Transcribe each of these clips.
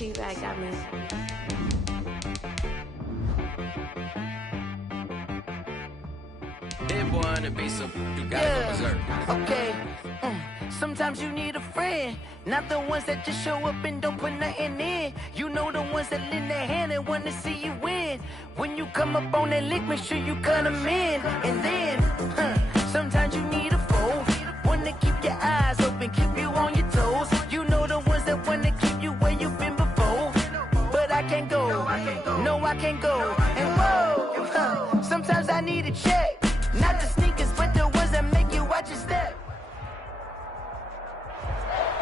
T-Bag got me. That boy on the beat, so you gotta go berserk. Okay. Sometimes you need a friend, not the ones that just show up and don't put nothing in. You know the ones that lend their hand and want to see you win. When you come up on that lick, make sure you cut them in. And then, sometimes you need a foe, one to keep your eyes open, keep you on your toes. You know the ones that want to keep you where you've been before. But I can't go, no I can't go. And whoa, sometimes I need a check, not the sneakers, but the ones that make you watch your step.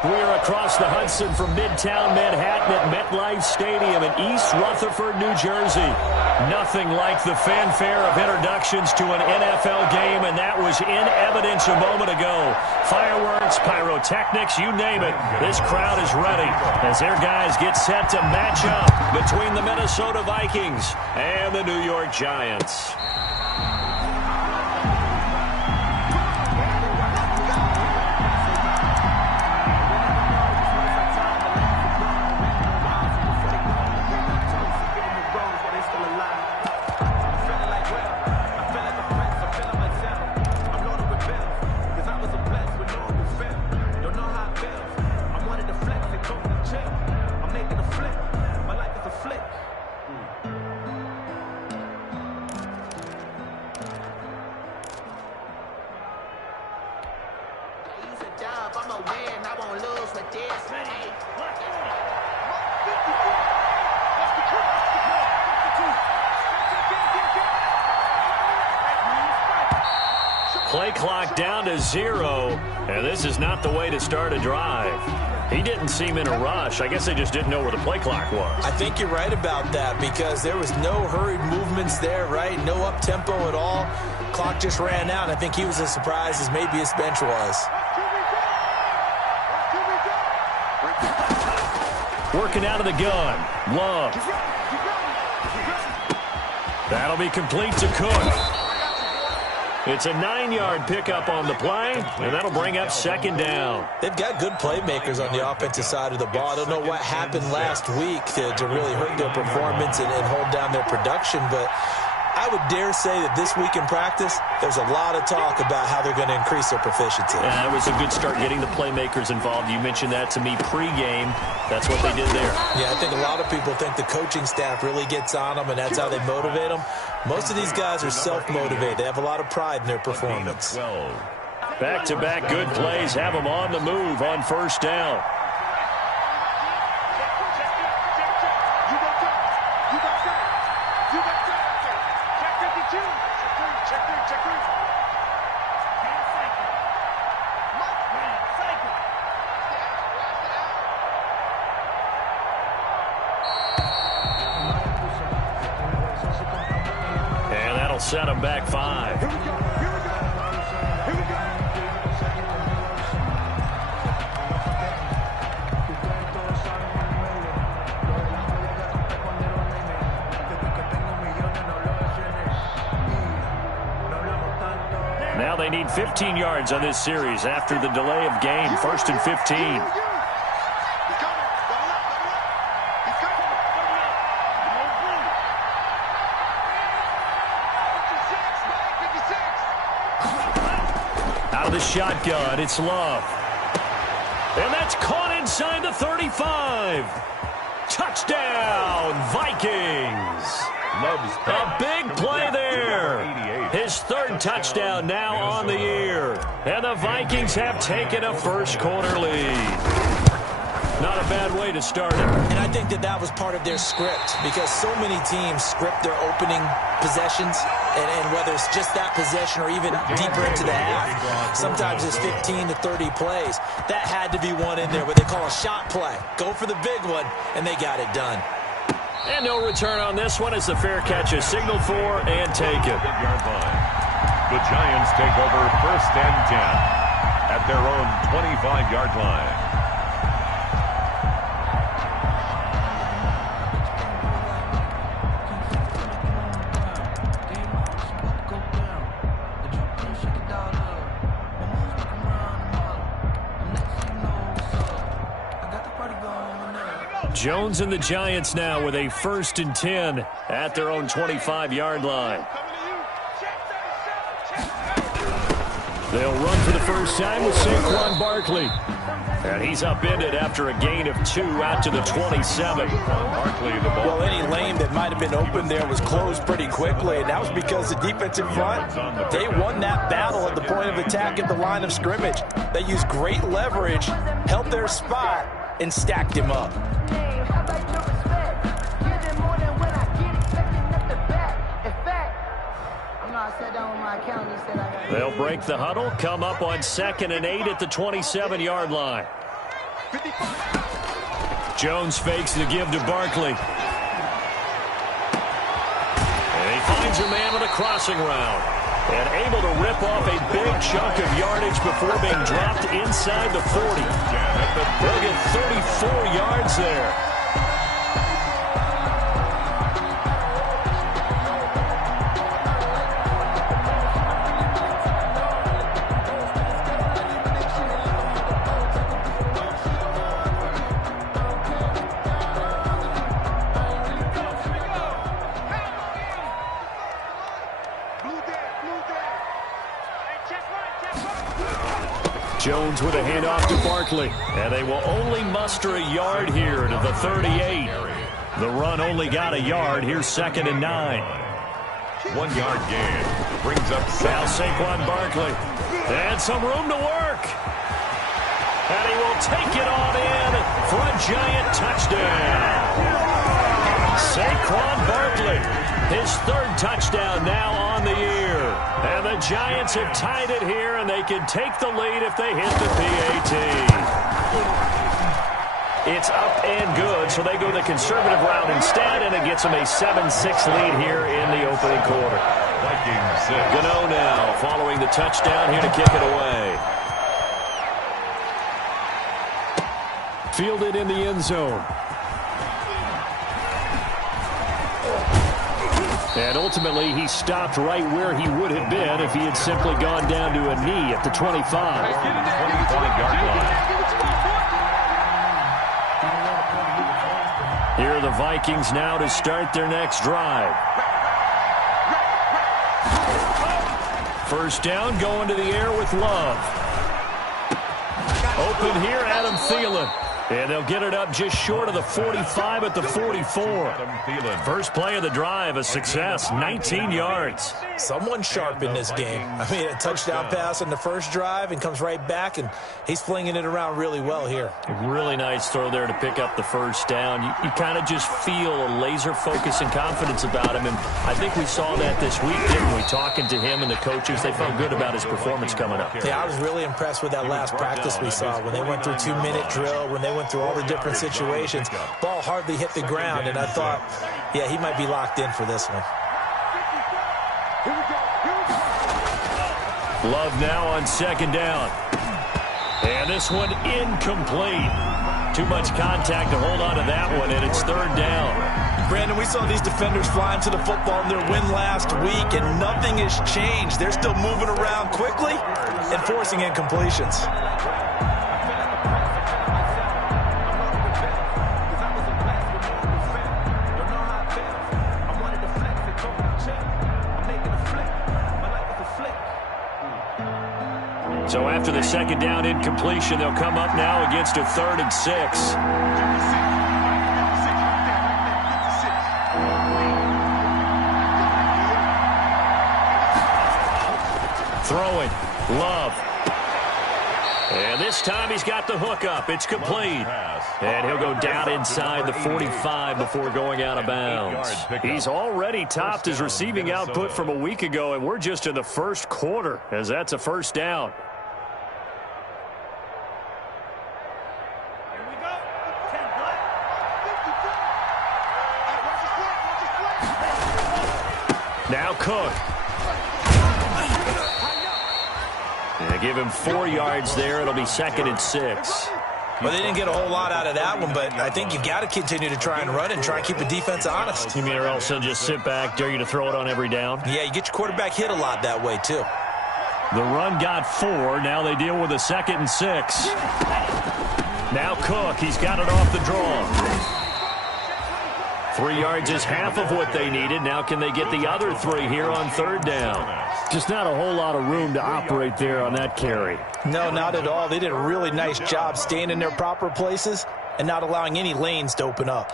We are across the Hudson from Midtown Manhattan at MetLife Stadium in East Rutherford, New Jersey. Nothing like the fanfare of introductions to an NFL game, and that was in evidence a moment ago. Fireworks, pyrotechnics, you name it. This crowd is ready as their guys get set to match up between the Minnesota Vikings and the New York Giants. Play clock down to 0, and this is not the way to start a drive. He didn't seem in a rush. I guess they just didn't know where the play clock was. I think you're right about that because there was no hurried movements there, right? No up-tempo at all. Clock just ran out. I think he was as surprised as maybe his bench was. Working out of the gun. Love. That'll be complete to Cook. It's a 9-yard pickup on the play, and that'll bring up second down. They've got good playmakers on the offensive side of the ball. I don't know what happened last week to really hurt their performance and hold down their production, but I would dare say that this week in practice, there's a lot of talk about how they're going to increase their proficiency. Yeah, it was a good start getting the playmakers involved. You mentioned that to me pregame. That's what they did there. Yeah, I think a lot of people think the coaching staff really gets on them, and that's how they motivate them. Most of these guys are self-motivated. They have a lot of pride in their performance. Back-to-back good plays have them on the move on first down. Set him back 5. Now they need 15 yards on this series after the delay of game. 1st and 15. The shotgun, it's Love. And that's caught inside the 35. Touchdown, Vikings. A big play there. His 3rd touchdown now on the year. And the Vikings have taken a first-quarter lead. Not a bad way to start it. And I think that was part of their script because so many teams script their opening possessions, and whether it's just that possession or even deeper into the half, sometimes it's 15 to 30 plays. That had to be one in there where they call a shot play. Go for the big one, and they got it done. And no return on this one as the fair catch is signaled for and taken. The Giants take over 1st and 10 at their own 25-yard line. Jones and the Giants now with a 1st and 10 at their own 25-yard line. They'll run for the first time with Saquon Barkley. And he's upended after a gain of 2 out to the 27. Barkley, the ball. Well, any lane that might have been open there was closed pretty quickly, and that was because the defensive front, they won that battle at the point of attack at the line of scrimmage. They used great leverage, held their spot, and stacked him up. They'll break the huddle, come up on 2nd and 8 at the 27-yard line. Jones fakes the give to Barkley. And he finds a man with a crossing route. And able to rip off a big chunk of yardage before being dropped inside the 40. They'll get 34 yards there. Jones with a handoff to Barkley. And they will only muster a yard here to the 38. The run only got a yard. Here's 2nd and 9. 1-yard gain. Brings up now Saquon Barkley. And some room to work. And he will take it on in for a giant touchdown. Saquon Barkley, his 3rd touchdown now on the year. And the Giants have tied it here, and they can take the lead if they hit the PAT. It's up and good, so they go the conservative route instead, and it gets them a 7-6 lead here in the opening quarter. Gano now following the touchdown here to kick it away. Fielded in the end zone. And ultimately, he stopped right where he would have been if he had simply gone down to a knee at the 25. 25-yard line. Here are the Vikings now to start their next drive. First down, going to the air with Love. Open here, Adam Thielen. And they'll get it up just short of the 45 at the 44. First play of the drive, a success, 19 yards. Someone sharp in this game. I mean, a touchdown pass on the first drive and comes right back, and he's flinging it around really well here. A really nice throw there to pick up the first down. You kind of just feel a laser focus and confidence about him, and I think we saw that this week, didn't we? Talking to him and the coaches, they felt good about his performance coming up. Yeah, I was really impressed with that last practice we saw when they went through 2-minute drill, when they went through all the different situations. Ball hardly hit the ground, and I thought, yeah, he might be locked in for this one. Love now on 2nd down. And this one incomplete. Too much contact to hold on to that one, and it's 3rd down. Brandon, we saw these defenders flying to the football in their win last week, and nothing has changed. They're still moving around quickly and forcing incompletions. So after the 2nd down incompletion, they'll come up now against a 3rd and 6. Throwing, Love. And this time he's got the hook up. It's complete. And he'll go down inside the 45 before going out of bounds. He's already topped his receiving output from a week ago, and we're just in the first quarter, as that's a first down. Now Cook. And give him 4 yards there. It'll be 2nd and 6. Well, they didn't get a whole lot out of that one, but I think you've got to continue to try and run and try and keep the defense honest. You mean or else they'll just sit back, dare you to throw it on every down? Yeah, you get your quarterback hit a lot that way, too. The run got 4. Now they deal with a 2nd and 6. Now Cook. He's got it off the draw. 3 yards is half of what they needed. Now can they get the other 3 here on third down? Just not a whole lot of room to operate there on that carry. No, not at all. They did a really nice job staying in their proper places and not allowing any lanes to open up.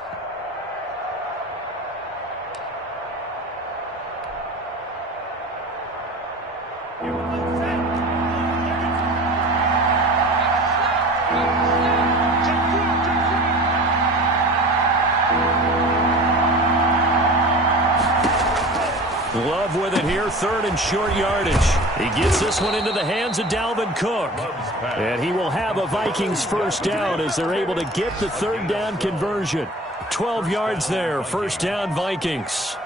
Love with it here, third and short yardage. He gets this one into the hands of Dalvin Cook. And he will have a Vikings first down as they're able to get the third down conversion. 12 yards there, first down Vikings.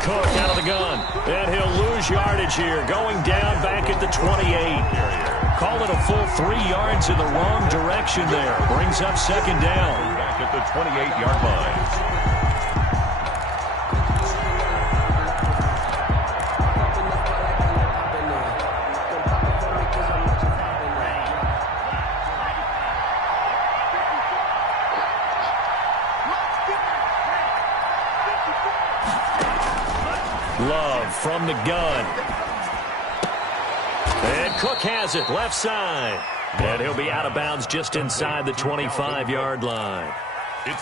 Cook out of the gun. And he'll lose yardage here. Going down back at the 28. Call it a full 3 yards in the wrong direction there. Brings up second down. Back at the 28-yard line. Love from the gun. And Cook has it, left side. And he'll be out of bounds just inside the 25-yard line.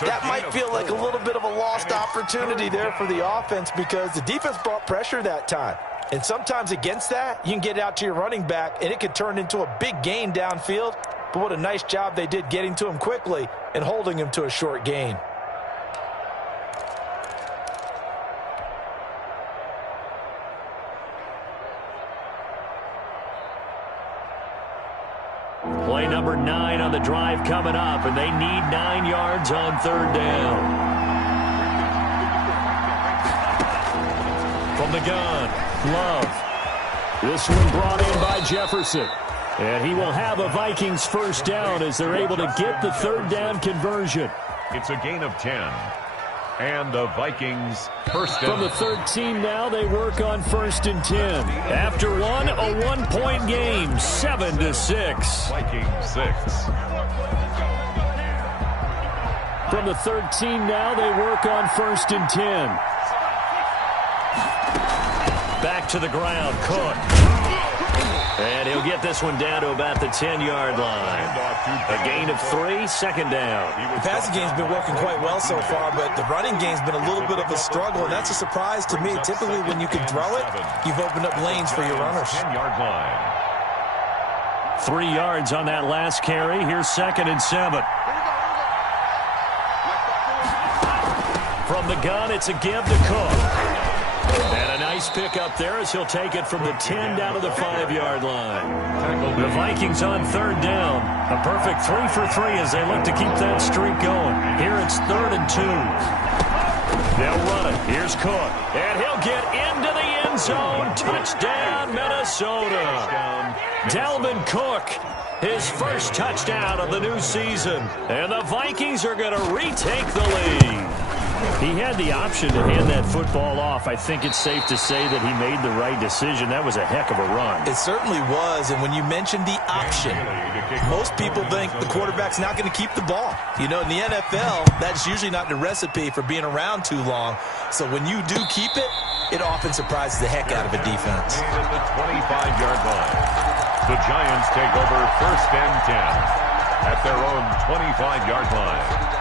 That might feel like a little bit of a lost opportunity there for the offense because the defense brought pressure that time. And sometimes against that, you can get out to your running back, and it could turn into a big gain downfield. But what a nice job they did getting to him quickly and holding him to a short gain. Play number 9 on the drive coming up, and they need 9 yards on third down. From the gun, Love. This one brought in by Jefferson. And he will have a Vikings first down as they're able to get the third down conversion. It's a gain of 10. And the Vikings first down. From the 13 now, they work on first and 10. After one, a 1-point game, 7-6. Vikings 6. From the 13 now, they work on first and 10. Back to the ground, Cook. And he'll get this one down to about the 10-yard line. A gain of 3, second down. The passing game's been working quite well so far, but the running game's been a little bit of a struggle, and that's a surprise to me. Typically, when you can throw it, you've opened up lanes for your runners. 10-yard line. 3 yards on that last carry. Here's second and 7. From the gun, it's a give to Cook. And a nice pick up there as he'll take it from the 10 down to the 5-yard line. The Vikings on third down. A perfect 3 for 3 as they look to keep that streak going. Here it's 3rd and 2. They'll run it. Here's Cook. And he'll get into the end zone. Touchdown, Minnesota. Dalvin Cook, his first touchdown of the new season. And the Vikings are going to retake the lead. He had the option to hand that football off. I think it's safe to say that he made the right decision. That was a heck of a run. It certainly was, and when you mentioned the option, most people think the quarterback's not going to keep the ball. You know, in the NFL, that's usually not the recipe for being around too long. So when you do keep it, it often surprises the heck out of a defense. At the 25-yard line. The Giants take over first and 10 at their own 25-yard line.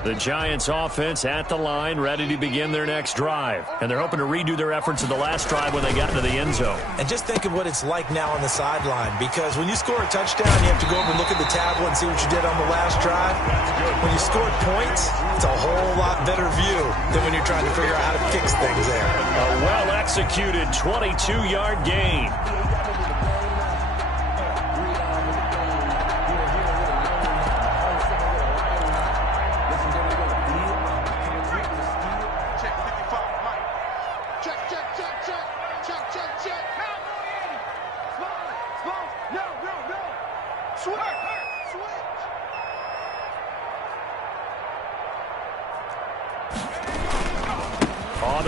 The Giants offense at the line, ready to begin their next drive. And they're hoping to redo their efforts of the last drive when they got into the end zone. And just think of what it's like now on the sideline, because when you score a touchdown, you have to go over and look at the tablet and see what you did on the last drive. When you scored points, it's a whole lot better view than when you're trying to figure out how to fix things there. A well-executed 22-yard gain.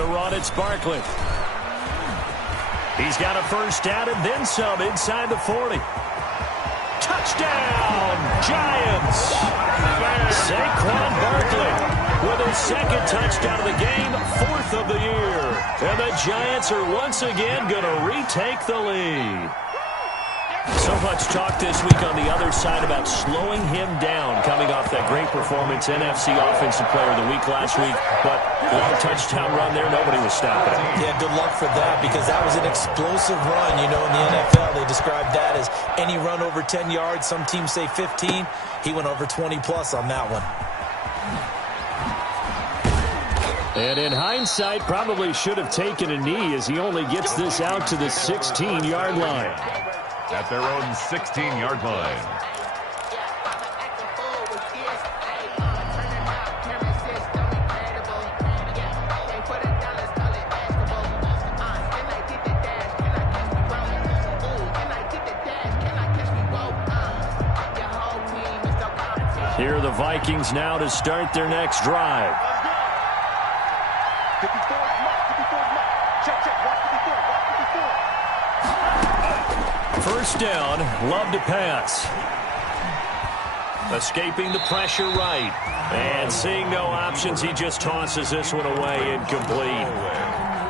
the run, it's Barkley. He's got a first down and then some inside the 40. Touchdown, Giants! Saquon Barkley with his second touchdown of the game, 4th of the year. And the Giants are once again going to retake the lead. So much talk this week on the other side about slowing him down coming off that great performance, NFC Offensive Player of the Week last week. But long touchdown run there, nobody was stopping it. Yeah, good luck for that because that was an explosive run. You know, in the NFL, they describe that as any run over 10 yards. Some teams say 15. He went over 20-plus on that one. And in hindsight, probably should have taken a knee as he only gets this out to the 16-yard line. At their own 16-yard line. Here are the Vikings now to start their next drive. First down, Love to pass. Escaping the pressure right. And seeing no options, he just tosses this one away, incomplete.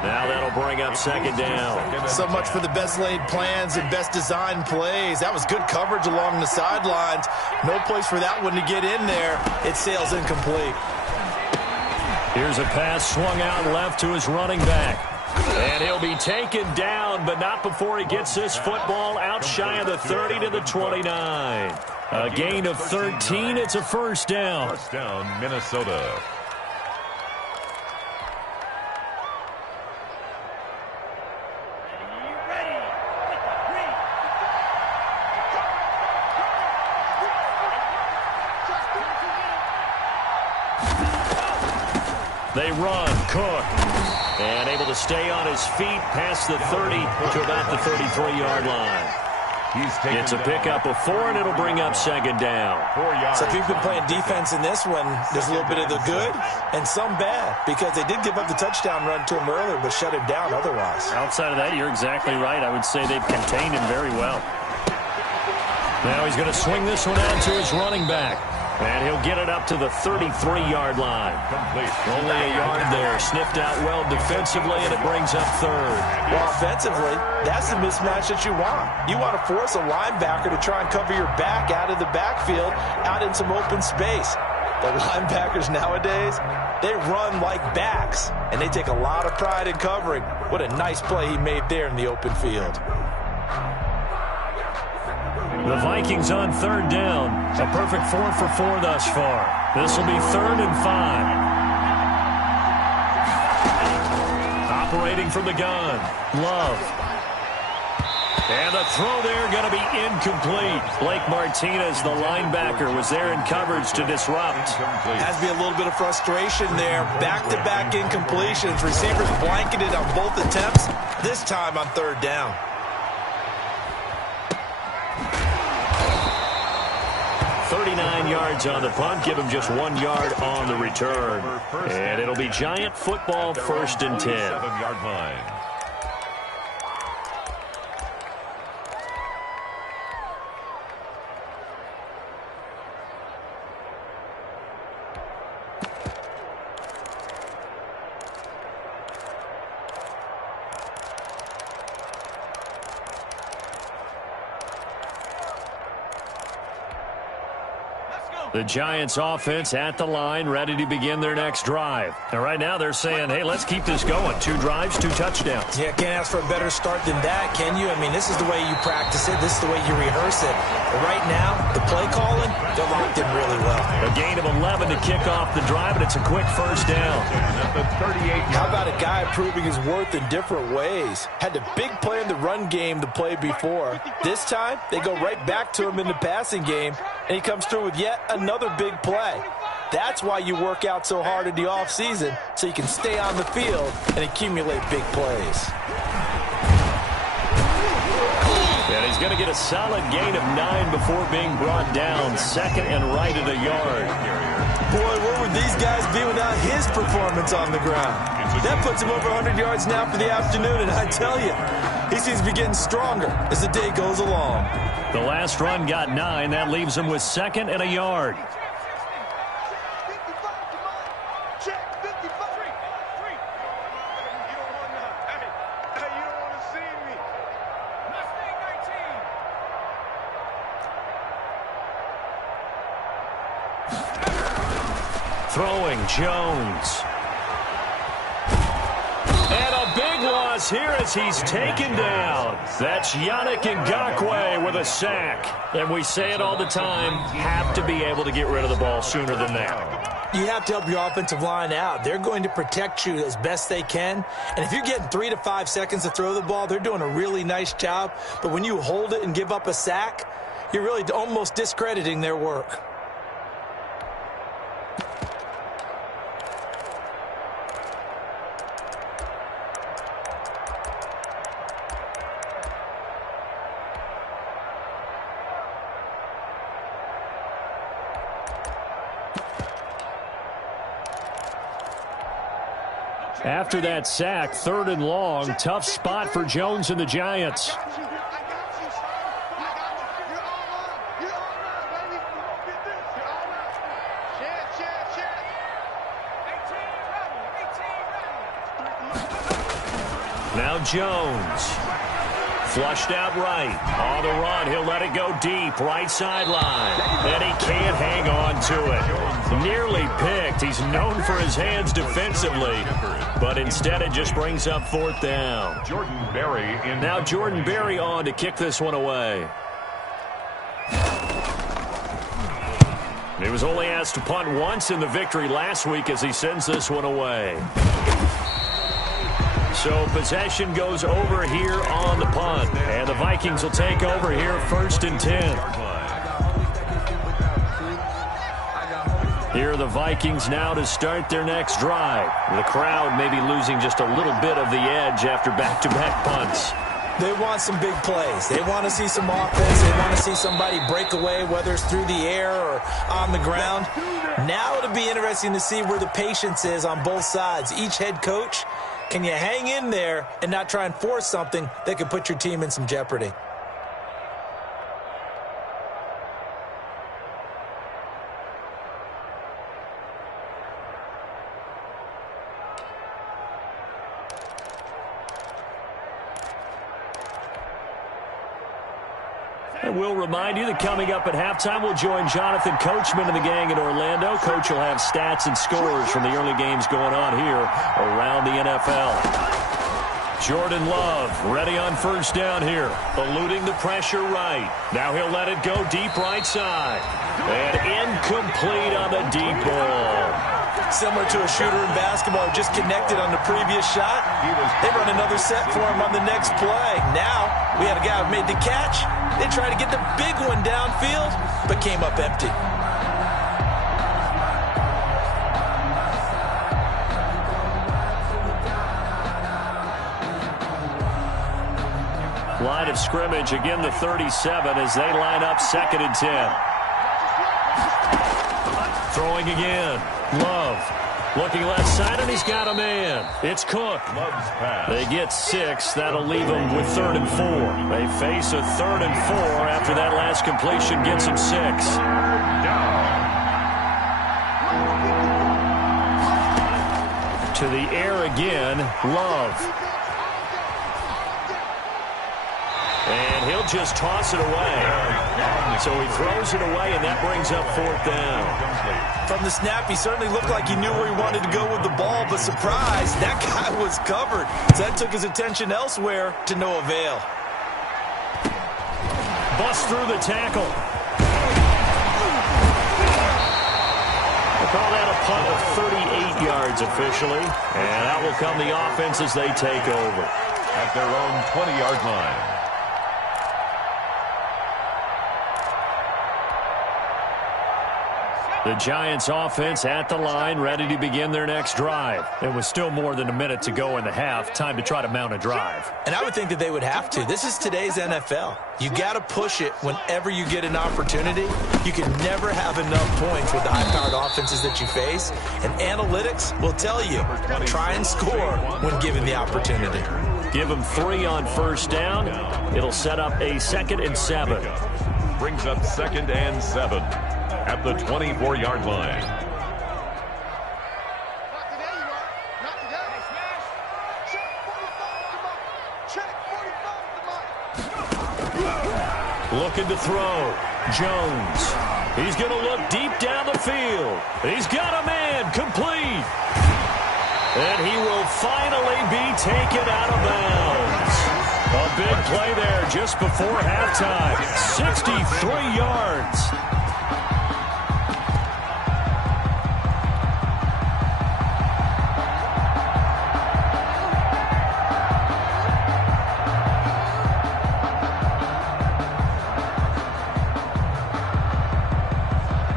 Now that'll bring up second down. So much for the best laid plans and best designed plays. That was good coverage along the sidelines. No place for that one to get in there. It sails incomplete. Here's a pass swung out left to his running back. And he'll be taken down, but not before he gets this football out shy of the 30 to the 29. A gain of 13. It's a first down. First down, Minnesota. They run. Cook. And able to stay on his feet past the 30 to about the 33-yard line. It's a pickup of 4, and it'll bring up second down. 4 yards. So if you've been playing defense in this one, there's a little bit of the good and some bad because they did give up the touchdown run to him earlier but shut him down otherwise. Outside of that, you're exactly right. I would say they've contained him very well. Now he's going to swing this one out to his running back. And he'll get it up to the 33-yard line. Complete. Only a yard there. Sniffed out well defensively, and it brings up third. Well, offensively, that's the mismatch that you want. You want to force a linebacker to try and cover your back out of the backfield, out in some open space. The linebackers nowadays, they run like backs, and they take a lot of pride in covering. What a nice play he made there in the open field. The Vikings on third down. A perfect 4 for 4 thus far. This will be 3rd and 5. Operating from the gun. Love. And the throw there going to be incomplete. Blake Martinez, the linebacker, was there in coverage to disrupt. Has to be a little bit of frustration there. Back-to-back incompletions. Receivers blanketed on both attempts. This time on third down. 39 yards on the punt. Give him just 1 yard on the return. And it'll be Giant football, 1st and 10. 7-yard line. The Giants offense at the line, ready to begin their next drive. And right now they're saying, hey, let's keep this going. 2 drives, 2 touchdowns. Yeah, can't ask for a better start than that, can you? I mean, this is the way you practice it. This is the way you rehearse it. But right now, the play calling, they're locked in really well. A gain of 11 to kick off the drive, and it's a quick first down. How about a guy proving his worth in different ways? Had the big play in the run game the play before. This time, they go right back to him in the passing game, and he comes through with yet another big play. That's why you work out so hard in the offseason, so you can stay on the field and accumulate big plays. And he's going to get a solid gain of 9 before being brought down. 2nd and right at a yard. Boy, where would these guys be without his performance on the ground? That puts him over 100 yards now for the afternoon, and I tell you, he seems to be getting stronger as the day goes along. The last run got 9. That leaves him with 2nd and a yard. Throwing Jones. And a big loss here as he's taken down. That's Yannick Ngakoue with a sack. And we say it all the time, have to be able to get rid of the ball sooner than that. You have to help your offensive line out. They're going to protect you as best they can. And if you're getting 3 to 5 seconds to throw the ball, they're doing a really nice job. But when you hold it and give up a sack, you're really almost discrediting their work. After that sack, 3rd and long, tough spot for Jones and the Giants. Now Jones. Flushed out right. On the run, he'll let it go deep. Right sideline. And he can't hang on to it. Nearly picked. He's known for his hands defensively. But instead it just brings up 4th down. Now Jordan Berry on to kick this one away. He was only asked to punt once in the victory last week as he sends this one away. So possession goes over here on the punt. And the Vikings will take over here 1st and 10. Here are the Vikings now to start their next drive. The crowd may be losing just a little bit of the edge after back-to-back punts. They want some big plays. They want to see some offense. They want to see somebody break away, whether it's through the air or on the ground. Now it'll be interesting to see where the patience is on both sides. Each head coach, can you hang in there and not try and force something that could put your team in some jeopardy? And we'll remind you that coming up at halftime, we'll join Jonathan Coachman and the gang in Orlando. Coach will have stats and scores from the early games going on here around the NFL. Jordan Love ready on 1st down here. Eluding the pressure right. Now he'll let it go deep right side. And incomplete on the deep ball. Similar to a shooter in basketball, just connected on the previous shot. They run another set for him on the next play. Now we had a guy who made the catch. They tried to get the big one downfield, but came up empty. Line of scrimmage, again the 37 as they line up 2nd and 10. Throwing again. Love. Looking left side, and he's got a man. It's Cook. They get 6. That'll leave them with 3rd and 4. They face a 3rd and 4 after that last completion gets them 6. To the air again, Love. And he'll just toss it away. So he throws it away, and that brings up 4th down. From the snap, he certainly looked like he knew where he wanted to go with the ball, but surprise, that guy was covered. So that took his attention elsewhere to no avail. Bust through the tackle. We'll call that a punt of 38 yards officially. And out will come the offense as they take over. At their own 20-yard line. The Giants offense at the line, ready to begin their next drive. It was still more than a minute to go in the half. Time to try to mount a drive. And I would think that they would have to. This is today's NFL. You got to push it whenever you get an opportunity. You can never have enough points with the high-powered offenses that you face. And analytics will tell you, try and score when given the opportunity. Give them 3 on first down. It'll set up a 2nd and 7. Brings up 2nd and 7 at the 24-yard line. Looking to throw. Jones. He's going to look deep down the field. He's got a man complete. And he will finally be taken out of bounds. A big play there just before halftime. 63 yards.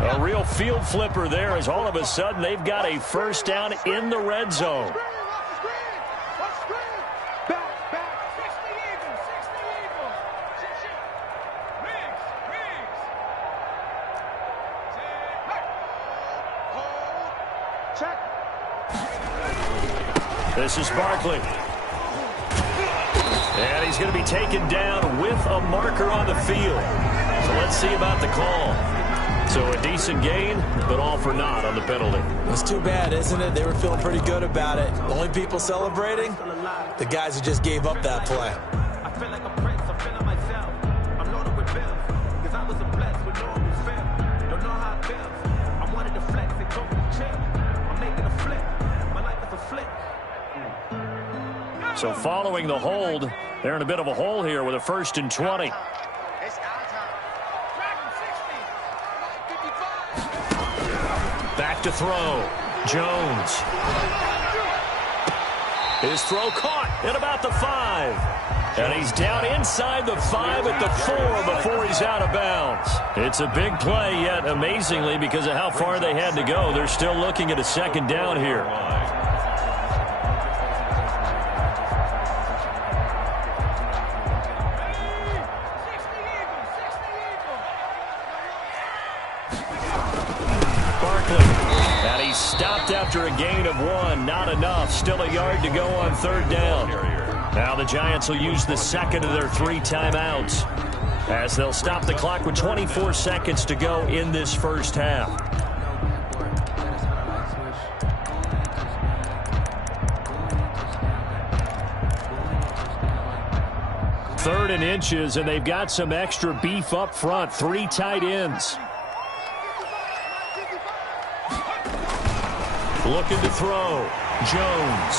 A real field flipper there as all of a sudden they've got a first down in the red zone. This is Barkley. And he's going to be taken down with a marker on the field. So let's see about the call. So a decent gain, but all for naught on the penalty. It's too bad, isn't it? They were feeling pretty good about it. The only people celebrating? The guys who just gave up that play. I feel like a prince, I'm feeling myself. I'm loaded with bills, because I was a blessed with no one who's fair. Don't know how it feels. I wanted to flex and go for the chill. I'm making a flip. My life is a flick. So following the hold, they're in a bit of a hole here with a 1st and 20. Back to throw. Jones. His throw caught at about the 5. And he's down inside the 5 at the 4 before he's out of bounds. It's a big play, yet amazingly, because of how far they had to go, they're still looking at a 2nd down here. Stopped after a gain of 1. Not enough. Still a yard to go on 3rd down. Now the Giants will use the 2nd of their 3 timeouts as they'll stop the clock with 24 seconds to go in this first half. Third and inches, and they've got some extra beef up front. 3 tight ends. Looking to throw. Jones.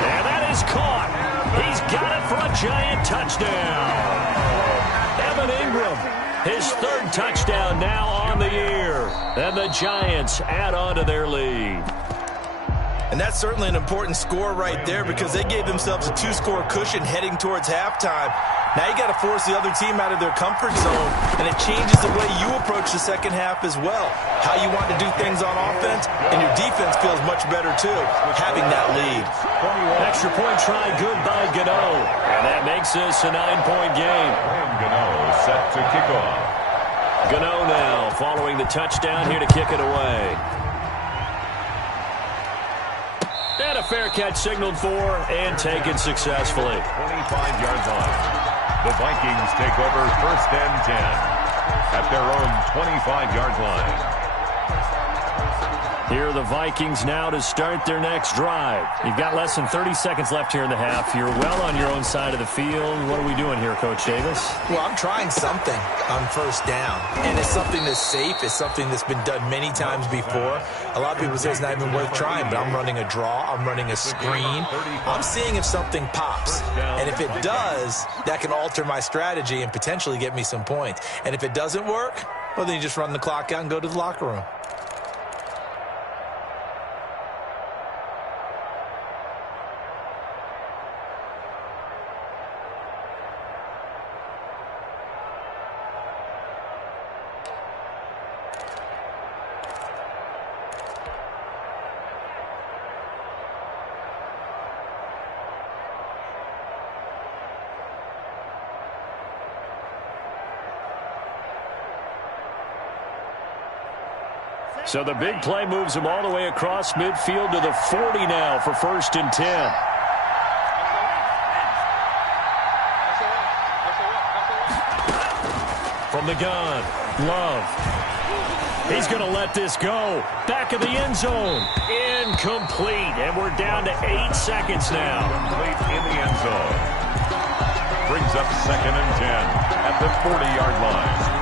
And that is caught. He's got it for a Giant touchdown. Evan Ingram, his 3rd touchdown now on the year. And the Giants add on to their lead. And that's certainly an important score right there because they gave themselves a 2-score cushion heading towards halftime. Now you got to force the other team out of their comfort zone, and it changes the way you approach the second half as well. How you want to do things on offense, and your defense feels much better too, having that lead. Extra point try good by Gano, and that makes this a 9-point game. Gano set to kick off. Gano now following the touchdown here to kick it away. And a fair catch signaled for and taken successfully. 25-yard line. The Vikings take over 1st and 10 at their own 25-yard line. Here are the Vikings now to start their next drive. You've got less than 30 seconds left here in the half. You're well on your own side of the field. What are we doing here, Coach Davis? Well, I'm trying something on 1st down, and it's something that's safe. It's something that's been done many times before. A lot of people say it's not even worth trying, but I'm running a draw. I'm running a screen. I'm seeing if something pops, and if it does, that can alter my strategy and potentially get me some points. And if it doesn't work, well, then you just run the clock out and go to the locker room. So the big play moves him all the way across midfield to the 40 now for 1st and 10. From the gun, Love. He's going to let this go. Back of the end zone. Incomplete. And we're down to 8 seconds now. Complete in the end zone. Brings up 2nd and 10 at the 40-yard line.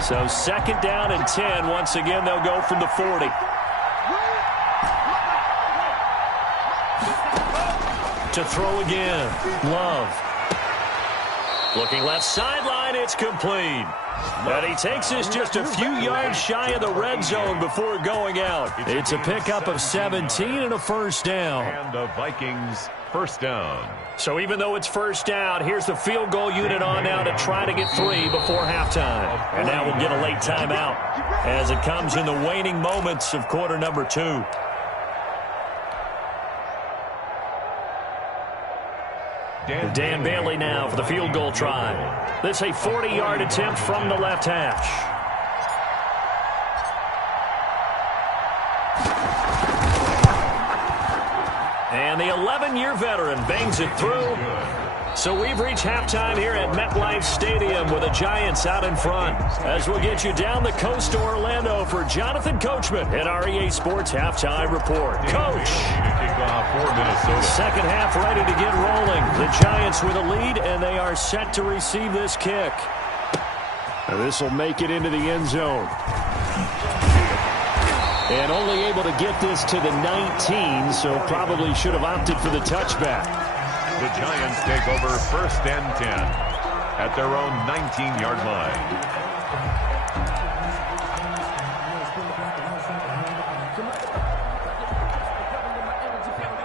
So 2nd down and 10. Once again, they'll go from the 40. To throw again. Love. Looking left sideline, it's complete. And he takes us just a few yards shy of the red zone before going out. It's a pickup of 17 and a 1st down. And the Vikings 1st down. So even though it's 1st down, here's the field goal unit on now to try to get 3 before halftime. And now we'll get a late timeout as it comes in the waning moments of quarter number 2. Dan Bailey now for the field goal try. This a 40-yard attempt from the left hash. And the 11-year veteran bangs it through. So we've reached halftime here at MetLife Stadium with the Giants out in front. As we'll get you down the coast to Orlando for Jonathan Coachman at our EA Sports Halftime Report. Coach. Second half ready to get rolling. The Giants with a lead, and they are set to receive this kick. And this will make it into the end zone. And only able to get this to the 19, so probably should have opted for the touchback. The Giants take over 1st and 10 at their own 19-yard line.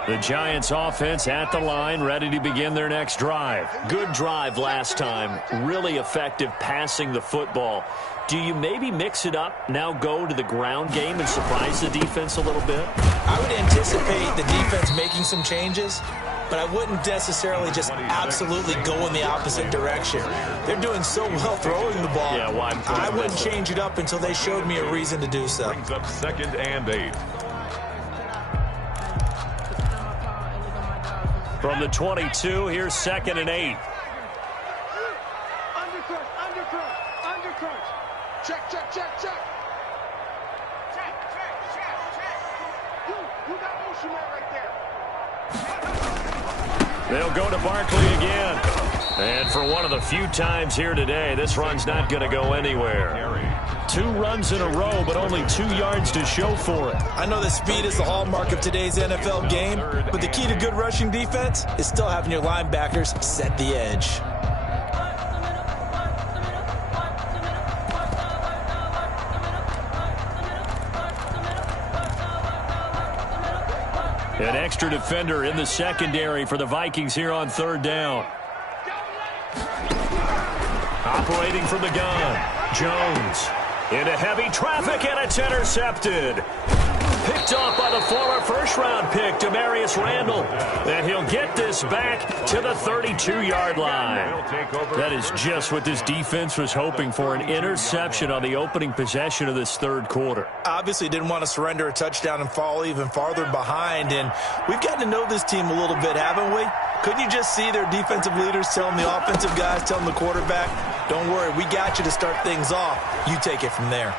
The Giants offense at the line, ready to begin their next drive. Good drive last time. Really effective passing the football. Do you maybe mix it up, now go to the ground game and surprise the defense a little bit? I would anticipate the defense making some changes, but I wouldn't necessarily just absolutely go in the opposite direction. They're doing so well throwing the ball. Yeah, well, I wouldn't change it up until they showed me a reason to do so. Brings up 2nd and 8. From the 22, here's 2nd and 8. Undercrunch. Check. You got motion man right there. They'll go to Barkley again. And for one of the few times here today, this run's not going to go anywhere. 2 runs in a row, but only 2 yards to show for it. I know that speed is the hallmark of today's NFL game, but the key to good rushing defense is still having your linebackers set the edge. An extra defender in the secondary for the Vikings here on 3rd down. Operating from the gun, Jones. Into heavy traffic, and it's intercepted. Picked off by the former first-round pick, Demarius Randall. And he'll get this back to the 32-yard line. That is just what this defense was hoping for, an interception on the opening possession of this 3rd quarter. Obviously didn't want to surrender a touchdown and fall even farther behind. And we've gotten to know this team a little bit, haven't we? Couldn't you just see their defensive leaders telling the offensive guys, telling the quarterback, don't worry, we got you to start things off. You take it from there.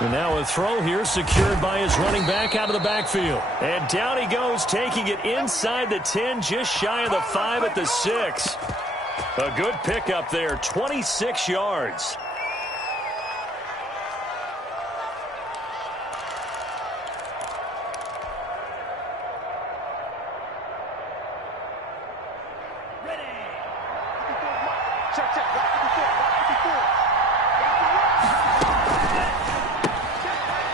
And now a throw here secured by his running back out of the backfield. And down he goes, taking it inside the 10, just shy of the 5 at the 6. A good pickup there, 26 yards.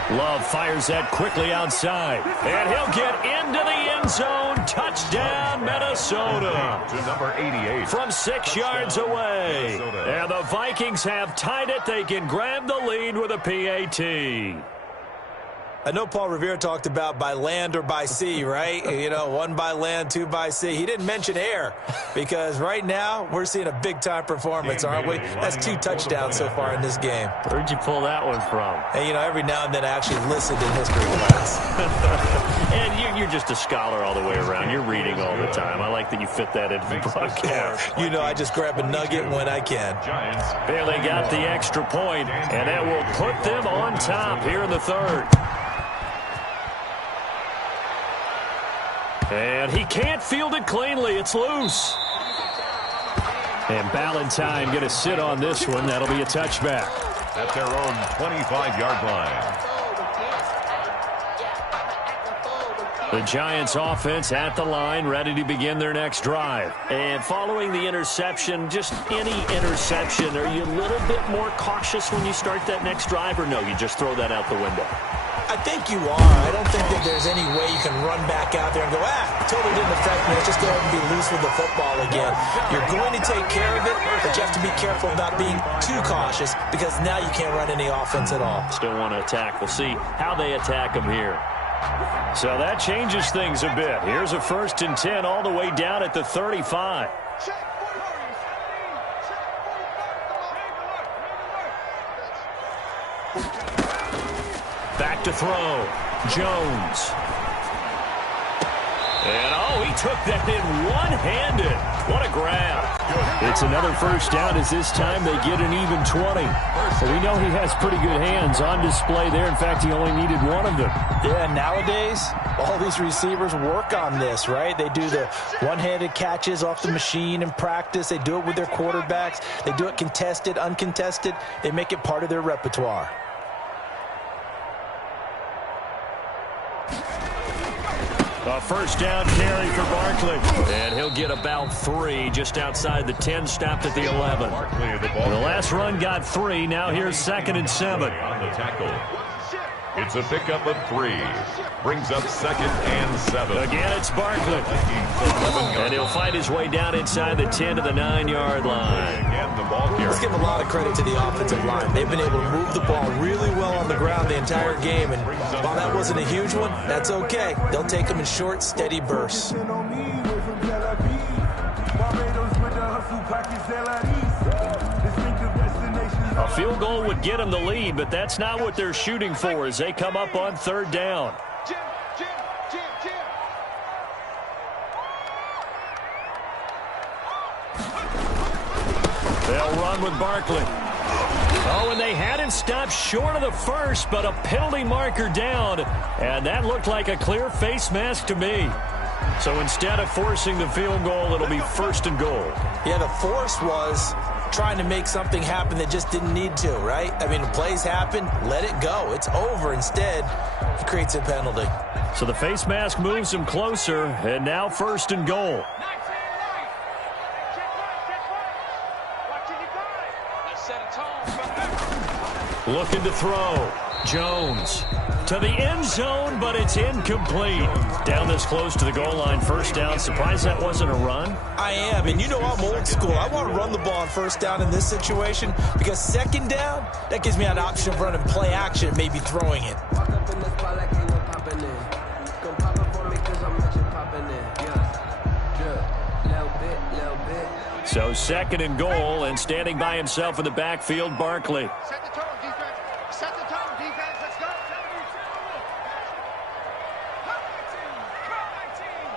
Love fires that quickly outside. And he'll get into the end zone. Touchdown, Minnesota. To number 88. From 6 yards away. And the Vikings have tied it. They can grab the lead with a PAT. I know Paul Revere talked about by land or by sea, right? You know, 1 by land, 2 by sea. He didn't mention air because right now we're seeing a big-time performance, aren't we? That's 2 touchdowns so far in this game. Where'd you pull that one from? And, you know, every now and then I actually listened in history class. And you're just a scholar all the way around. You're reading all the time. I like that you fit that into the broadcast. You know, I just grab a nugget when I can. Bailey got the extra point, and that will put them on top here in the third. And he can't field it cleanly. It's loose. And Ballantyne going to sit on this one. That'll be a touchback. At their own 25-yard line. The Giants offense at the line, ready to begin their next drive. And following the interception, just any interception, are you a little bit more cautious when you start that next drive, or no, you just throw that out the window? I think you are. I don't think that there's any way you can run back out there and go, totally didn't affect me. Let's just go ahead and be loose with the football again. You're going to take care of it, but you have to be careful about being too cautious because now you can't run any offense at all. Still want to attack. We'll see how they attack them here. So that changes things a bit. Here's a 1st and 10 all the way down at the 35. Back to throw. Jones. And, he took that in one-handed. What a grab. It's another 1st down as this time they get an even 20. So we know he has pretty good hands on display there. In fact, he only needed one of them. Yeah, nowadays, all these receivers work on this, right? They do the one-handed catches off the machine in practice. They do it with their quarterbacks. They do it contested, uncontested. They make it part of their repertoire. A 1st down carry for Barkley. And he'll get about 3 just outside the 10, stopped at the 11. The last run got 3. Now here's 2nd and 7. On the tackle. It's a pickup of 3. Brings up 2nd and 7. Again, it's Barkley. And he'll fight his way down inside the 10 to the 9-yard line. Again, the ball carrier. Let's give a lot of credit to the offensive line. They've been able to move the ball really well on the ground the entire game. And while that wasn't a huge one, that's okay. They'll take them in short, steady bursts. A field goal would get them the lead, but that's not what they're shooting for as they come up on 3rd down. They'll run with Barkley. And they had him stopped short of the 1st, but a penalty marker down. And that looked like a clear face mask to me. So instead of forcing the field goal, it'll be 1st and goal. Yeah, the force was trying to make something happen that just didn't need to, right? I mean, the plays happen, let it go. It's over. Instead, he creates a penalty. So the face mask moves him closer, and now 1st and goal. Looking to throw. Jones to the end zone, but it's incomplete. Down this close to the goal line, 1st down. Surprised that wasn't a run? I am, and you know I'm old school. I want to run the ball on 1st down in this situation because 2nd down, that gives me an option of running play action, maybe throwing it. So 2nd and goal, and standing by himself in the backfield, Barkley. Set the tone, defense. Set the tone, defense. Let's go. Come my team.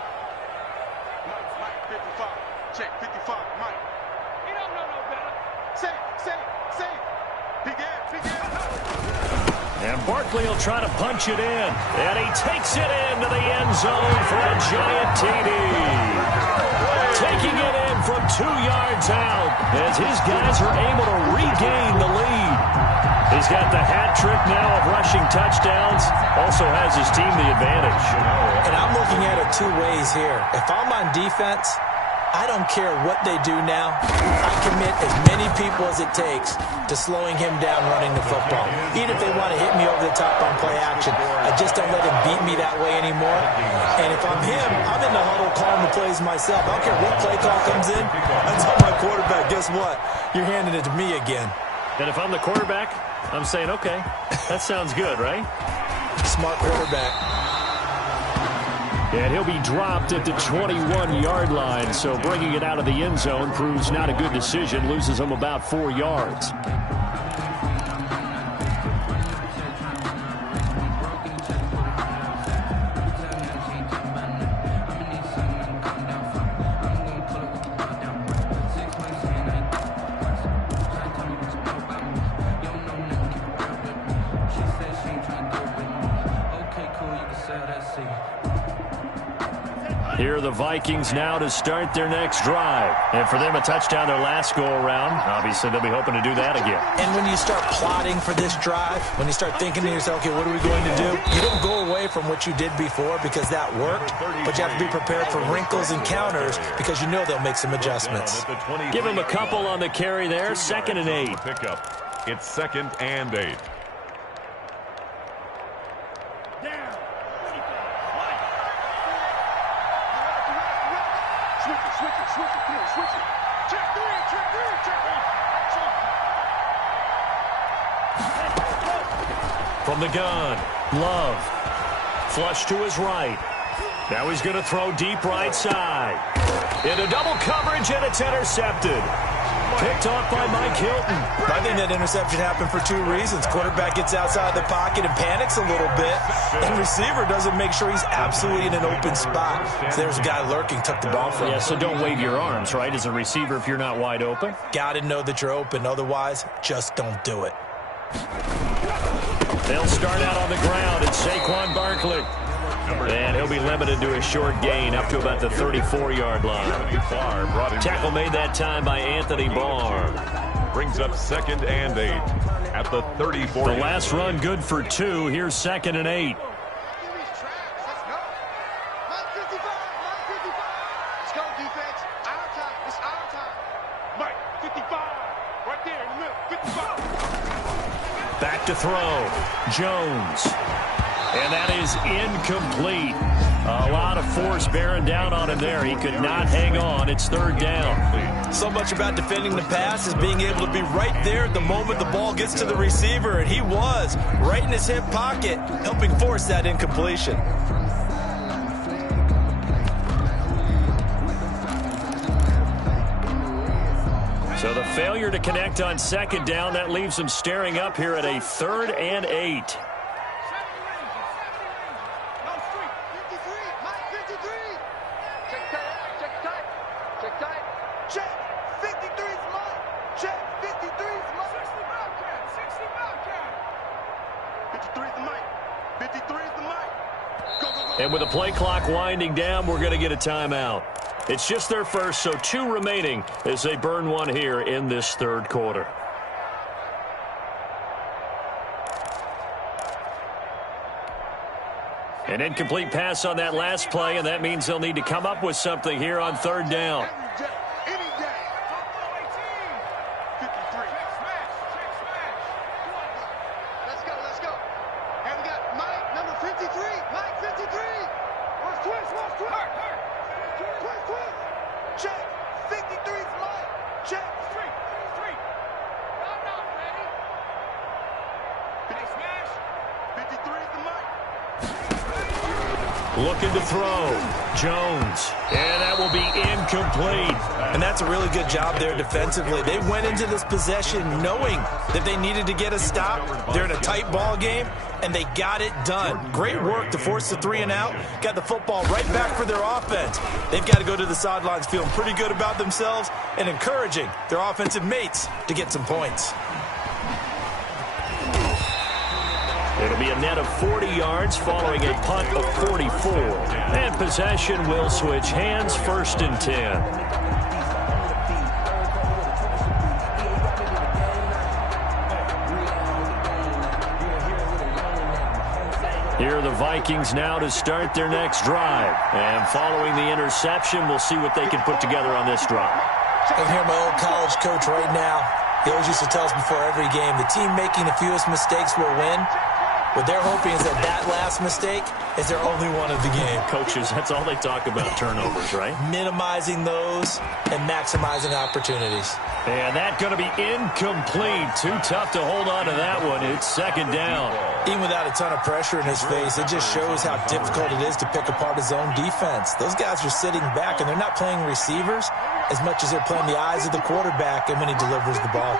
Mike, 55. Check, 55. Mike. You don't know no better. Say. Begin. And Barkley will try to punch it in. And he takes it into the end zone for a giant TD. Taking it in from 2 yards out as his guys are able to regain the lead. He's got the hat trick now of rushing touchdowns. Also has his team the advantage. And I'm looking at it 2 ways here. If I'm on defense, I don't care what they do now. I commit as many people as it takes to slowing him down running the football. Even if they want to hit me over the top on play action, I just don't let him beat me that way anymore. And if I'm him, I'm in the huddle calling the plays myself. I don't care what play call comes in. I tell my quarterback, guess what? You're handing it to me again. And if I'm the quarterback, I'm saying, okay, that sounds good, right? smart quarterback. And he'll be dropped at the 21-yard line, so bringing it out of the end zone proves not a good decision, loses him about 4 yards. Here are the Vikings now to start their next drive. And for them, a touchdown their last go-around. Obviously, they'll be hoping to do that again. And when you start plotting for this drive, when you start thinking to yourself, okay, what are we going to do? You don't go away from what you did before because that worked, but you have to be prepared for wrinkles and counters because you know they'll make some adjustments. Give him a couple on the carry there, 2nd and 8. It's 2nd and 8. From the gun, Love. Flush to his right. Now he's going to throw deep right side. Into double coverage, and it's intercepted. Picked off by Mike Hilton. I think that interception happened for 2 reasons. Quarterback gets outside the pocket and panics a little bit, and receiver doesn't make sure he's absolutely in an open spot. So there's a guy lurking, took the ball from him. Yeah, so don't wave your arms, right, as a receiver if you're not wide open. Got to know that you're open. Otherwise, just don't do it. They'll start out on the ground. It's Saquon Barkley. And he'll be limited to a short gain up to about the 34-yard line. Tackle made that time by Anthony Barr. Brings up 2nd and 8 at the 34. The last run good for 2. Here's 2nd and 8. Back to throw. Jones. And that is incomplete. A lot of force bearing down on him there. He could not hang on. It's 3rd down. So much about defending the pass is being able to be right there at the moment the ball gets to the receiver. And he was right in his hip pocket, helping force that incompletion. So the failure to connect on 2nd down, that leaves him staring up here at a 3rd and 8. And with the play clock winding down, we're going to get a timeout. It's just their first, so 2 remaining as they burn one here in this 3rd quarter. An incomplete pass on that last play, and that means they'll need to come up with something here on 3rd down. Looking to throw. Jones. And that will be incomplete. And that's a really good job there defensively. They went into this possession knowing that they needed to get a stop. They're in a tight ball game, and they got it done. Great work to force the 3 and out. Got the football right back for their offense. They've got to go to the sidelines feeling pretty good about themselves and encouraging their offensive mates to get some points. It'll be a net of 40 yards following a punt of 44. And possession will switch hands, 1st and 10. Here are the Vikings now to start their next drive. And following the interception, we'll see what they can put together on this drive. I hear my old college coach right now. He always used to tell us before every game, the team making the fewest mistakes will win. What they're hoping is that last mistake is their only one of the game. Coaches, that's all they talk about, turnovers, right? Minimizing those and maximizing opportunities. And that's going to be incomplete. Too tough to hold on to that one. It's second down. Even without a ton of pressure in his face, it just shows how difficult it is to pick apart his own defense. Those guys are sitting back, and they're not playing receivers as much as they're playing the eyes of the quarterback and when he delivers the ball.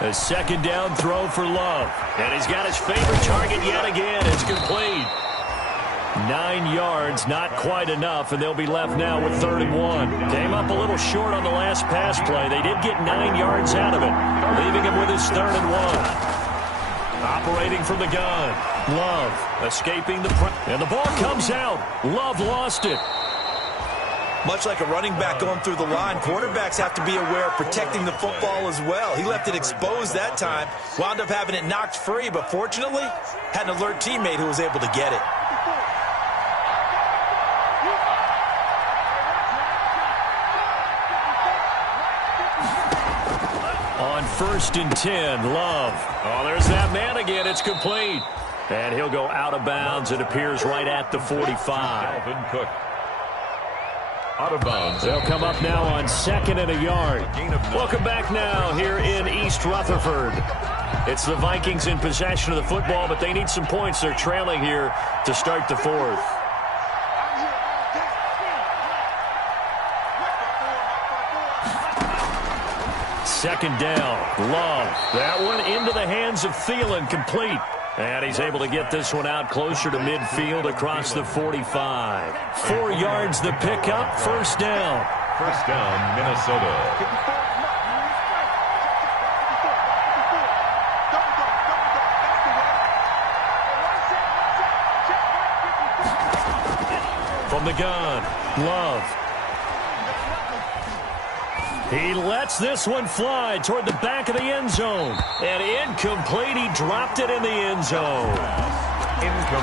A second down throw for Love. And he's got his favorite target yet again. It's complete. 9 yards, not quite enough, and they'll be left now with 3rd and 1. Came up a little short on the last pass play. They did get 9 yards out of it, leaving him with his 3rd and 1. Operating from the gun. Love escaping the pressure. And the ball comes out. Love lost it. Much like a running back going through the line, quarterbacks have to be aware of protecting the football as well. He left it exposed that time, wound up having it knocked free, but fortunately, had an alert teammate who was able to get it. On 1st and 10, Love. Oh, there's that man again. It's complete. And he'll go out of bounds. It appears right at the 45. Dalvin Cook. Out of bounds. They'll come up now on 2nd and a yard. Welcome back now here in East Rutherford. It's the Vikings in possession of the football, but they need some points. They're trailing here to start the 4th. Second down. Love. That one into the hands of Thielen, complete. And he's able to get this one out closer to midfield across the 45. 4 yards the pickup, 1st down. 1st down, Minnesota. From the gun, Love. He lets this one fly toward the back of the end zone. And incomplete. He dropped it in the end zone.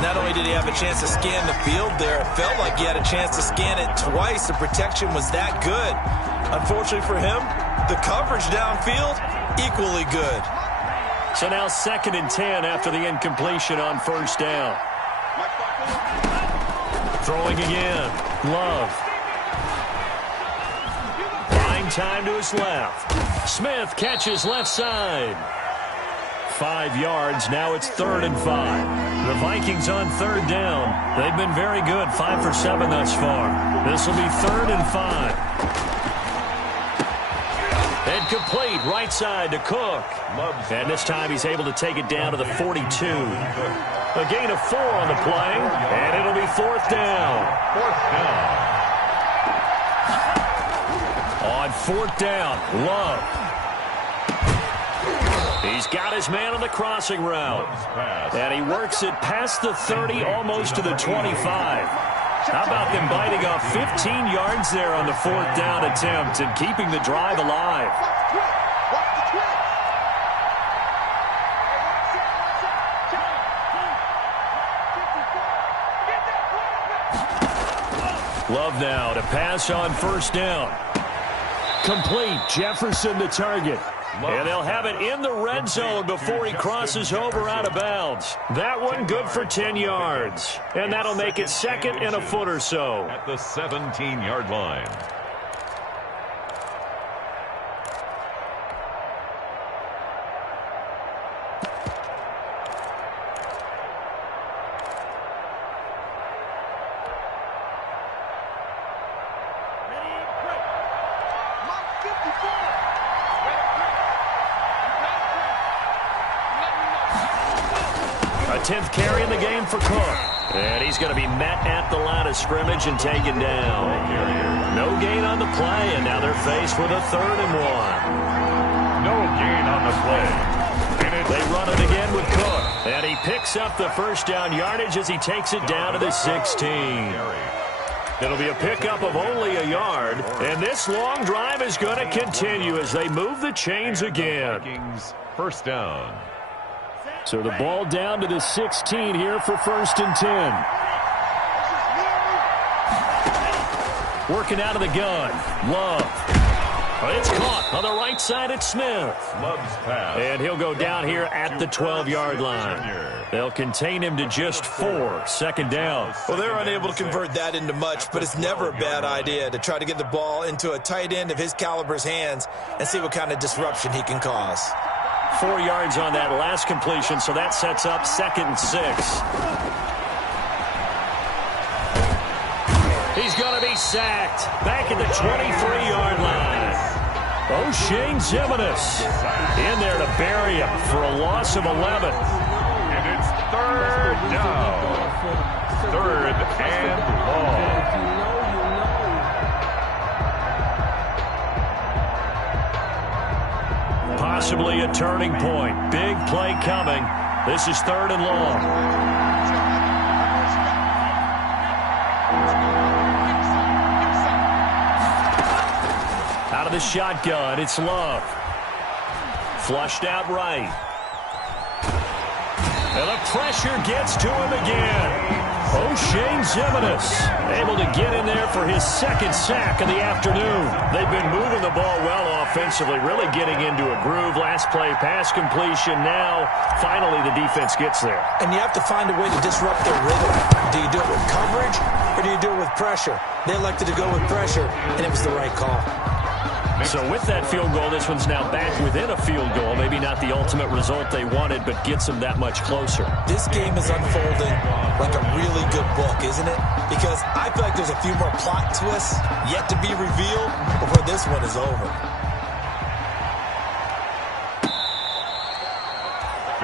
Not only did he have a chance to scan the field there, it felt like he had a chance to scan it twice. The protection was that good. Unfortunately for him, the coverage downfield, equally good. So now 2nd and 10 after the incompletion on 1st down. Throwing again. Love. Time to his left. Smith catches left side. 5 yards. Now it's 3rd and 5. The Vikings on 3rd down. They've been very good. 5 for 7 thus far. This will be 3rd and 5. And complete right side to Cook. And this time he's able to take it down to the 42. A gain of 4 on the play. And it'll be 4th down. 4th down. On 4th down, Love. He's got his man on the crossing route. And he works it past the 30, almost to the 25. How about them biting off 15 yards there on the 4th down attempt and keeping the drive alive? Love now to pass on 1st down. Complete. Jefferson the target. And they'll have it in the red zone before he crosses over out of bounds. That one good for 10 yards. And that'll make it 2nd and a foot or so. At the 17-yard line. A 10th carry in the game for Cook. And he's going to be met at the line of scrimmage and taken down. No gain on the play, and now they're faced with a 3rd and 1. No gain on the play. And they run it again with Cook. And he picks up the 1st down yardage as he takes it down to the 16. It'll be a pickup of only a yard. And this long drive is going to continue as they move the chains again. 1st down. So the ball down to the 16 here for 1st and 10. Working out of the gun. Love. It's caught on the right side at Smith. Love's pass. And he'll go down here at the 12-yard line. They'll contain him to just 4. Second down. Well, they're unable to convert that into much, but it's never a bad idea to try to get the ball into a tight end of his caliber's hands and see what kind of disruption he can cause. 4 yards on that last completion, so that sets up 2nd and 6. He's going to be sacked back at the 23-yard line. O'Shane Zimenez in there to bury him for a loss of 11. And it's 3rd down. 3rd and long. Possibly a turning point. Big play coming. This is 3rd and long. Out of the shotgun, it's Love. Flushed out right. And the pressure gets to him again. O'Shane Zimenez able to get in there for his 2nd sack of the afternoon. They've been moving the ball well offensively, really getting into a groove. Last play, pass completion. Now, finally, the defense gets there. And you have to find a way to disrupt their rhythm. Do you do it with coverage or do you do it with pressure? They elected to go with pressure, and it was the right call. So with that field goal, this one's now back within a field goal. Maybe not the ultimate result they wanted, but gets them that much closer. This game is unfolding like a really good book, isn't it? Because I feel like there's a few more plot twists yet to be revealed before this one is over.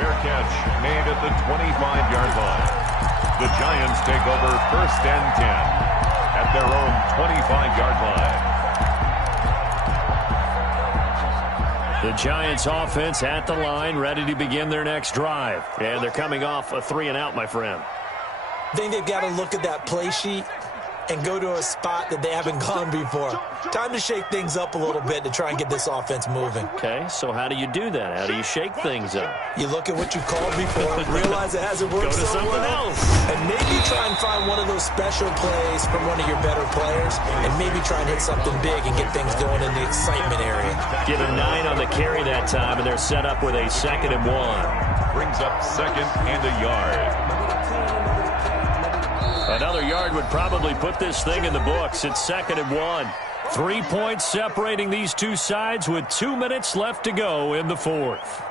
Fair catch made at the 25-yard line. The Giants take over 1st and 10 at their own 25-yard line. The Giants offense at the line, ready to begin their next drive. And they're coming off a 3-and-out, my friend. I think they've got to look at that play sheet and go to a spot that they haven't gone before. Time to shake things up a little bit to try and get this offense moving. Okay, so how do you do that? How do you shake things up? You look at what you called before, realize it hasn't worked Go to so something well, else. and maybe try and find one of those special plays from one of your better players, and maybe try and hit something big and get things going in the excitement area. Give him 9 on the carry that time, and they're set up with a 2nd and 1. Brings up 2nd and a yard. Another yard would probably put this thing in the books. It's 2nd and 1. 3 points separating these two sides with 2 minutes left to go in the 4th.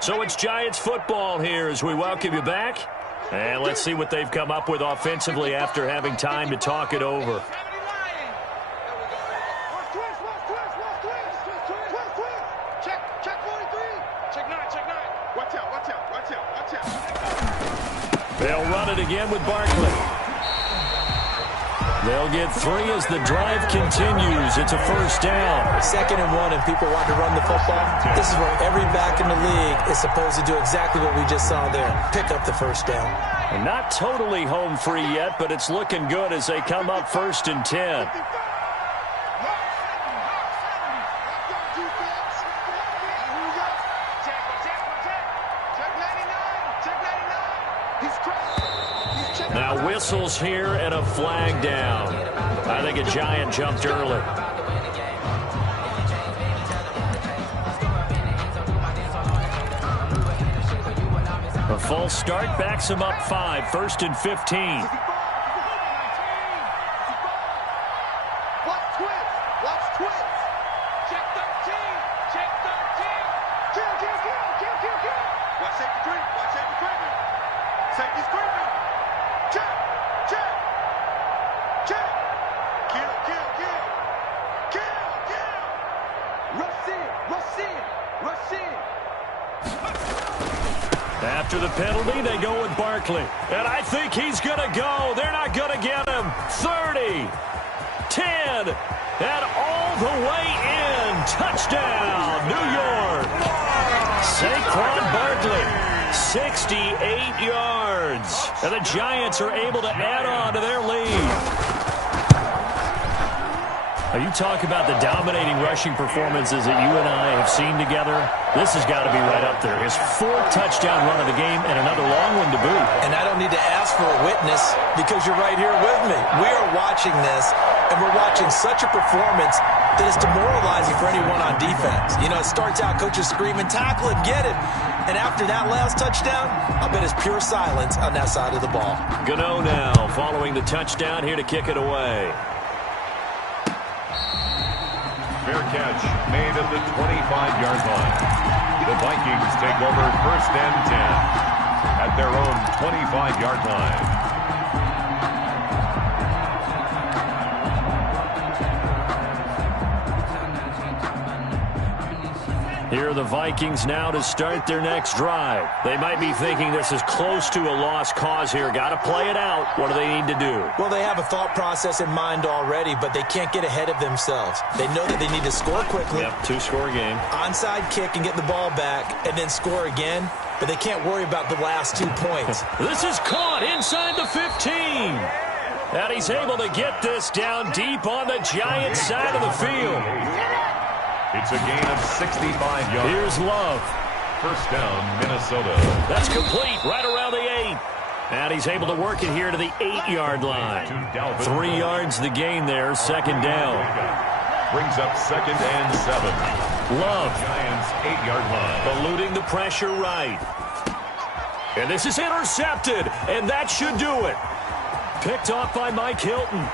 So it's Giants football here as we welcome you back. And let's see what they've come up with offensively after having time to talk it over. They'll run it again with Barkley. They'll get 3 as the drive continues. It's a 1st down. 2nd and 1, and people want to run the football. This is where every back in the league is supposed to do exactly what we just saw there. Pick up the 1st down. And not totally home free yet, but it's looking good as they come up 1st and 10. Now whistles here and a flag down. I think a Giant jumped early. A false start backs him up 5, 1st and 15. After the penalty, they go with Barkley. And I think he's going to go. They're not going to get him. 30, 10, and all the way in. Touchdown, New York. Saquon Barkley, 68 yards. And the Giants are able to add on to their lead. You talk about the dominating rushing performances that you and I have seen together. This has got to be right up there. His 4th touchdown run of the game and another long one to boot. And I don't need to ask for a witness because you're right here with me. We are watching this, and we're watching such a performance that is demoralizing for anyone on defense. You know, it starts out coaches screaming, tackle it, get it. And after that last touchdown, I'll bet it's pure silence on that side of the ball. Gano now following the touchdown here to kick it away. Fair catch made at the 25-yard line. The Vikings take over 1st and 10 at their own 25-yard line. Here are the Vikings now to start their next drive. They might be thinking this is close to a lost cause here. Got to play it out. What do they need to do? Well, they have a thought process in mind already, but they can't get ahead of themselves. They know that they need to score quickly. Yep, 2-score game. Onside kick and get the ball back and then score again, but they can't worry about the last 2 points. This is caught inside the 15. And he's able to get this down deep on the Giants side of the field. It's a gain of 65 yards. Here's Love. 1st down, Minnesota. That's complete right around the 8. And he's able to work it here to the 8-yard line. 3 yards the gain there, 2nd down. Brings up 2nd and 7. Love. Giants 8-yard line. Eluding the pressure right. And this is intercepted, and that should do it. Picked off by Mike Hilton.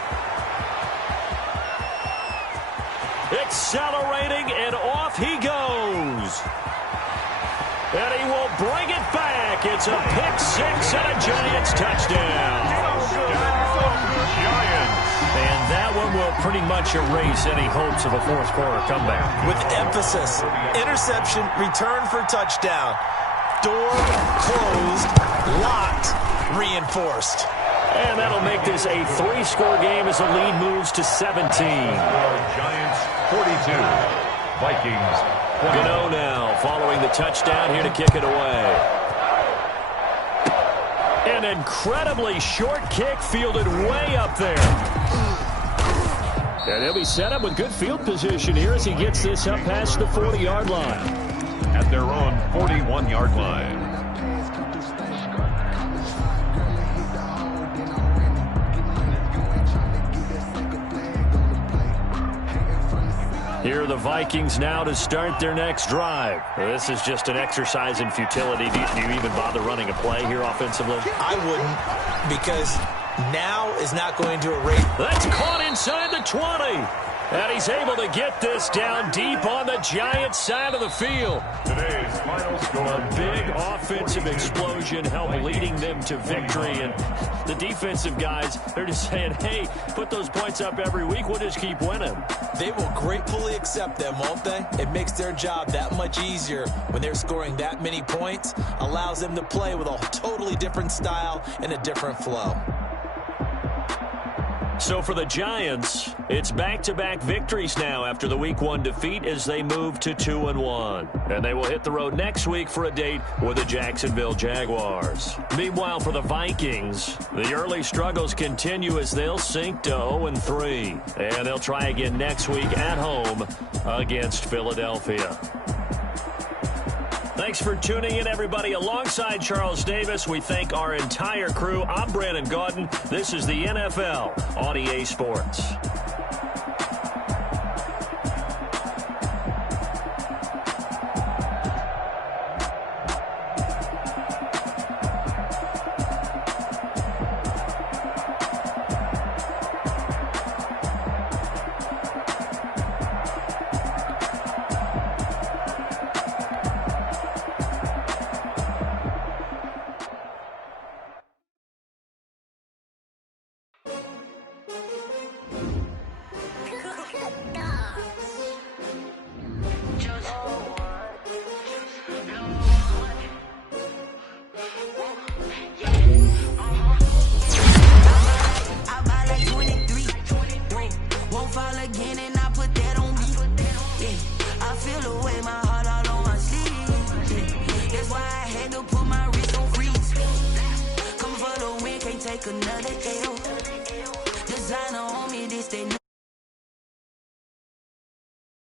Accelerating, and off he goes. And he will bring it back. It's a pick-6 and a Giants touchdown. Giants. And that one will pretty much erase any hopes of a 4th-quarter comeback. With emphasis, interception, return for touchdown. Door closed, locked, reinforced. And that'll make this a 3-score game as the lead moves to 17. Giants 42. Vikings 20. Gano now following the touchdown here to kick it away. An incredibly short kick fielded way up there. And he'll be set up with good field position here as he gets this up past the 40-yard line. At their own 41-yard line. Here are the Vikings now to start their next drive. This is just an exercise in futility. Do you even bother running a play here offensively? I wouldn't, because now is not going to erase. That's caught inside the 20. And he's able to get this down deep on the Giants side of the field. Today's final score. A big offensive explosion helped leading them to victory. And the defensive guys, they're just saying, hey, put those points up every week. We'll just keep winning. They will gratefully accept them, won't they? It makes their job that much easier when they're scoring that many points. Allows them to play with a totally different style and a different flow. So for the Giants, it's back-to-back victories now after the Week 1 defeat as they move to 2-1. And they will hit the road next week for a date with the Jacksonville Jaguars. Meanwhile, for the Vikings, the early struggles continue as they'll sink to 0-3. And they'll try again next week at home against Philadelphia. Thanks for tuning in, everybody. Alongside Charles Davis, we thank our entire crew. I'm Brandon Gaudin. This is the NFL on EA Sports.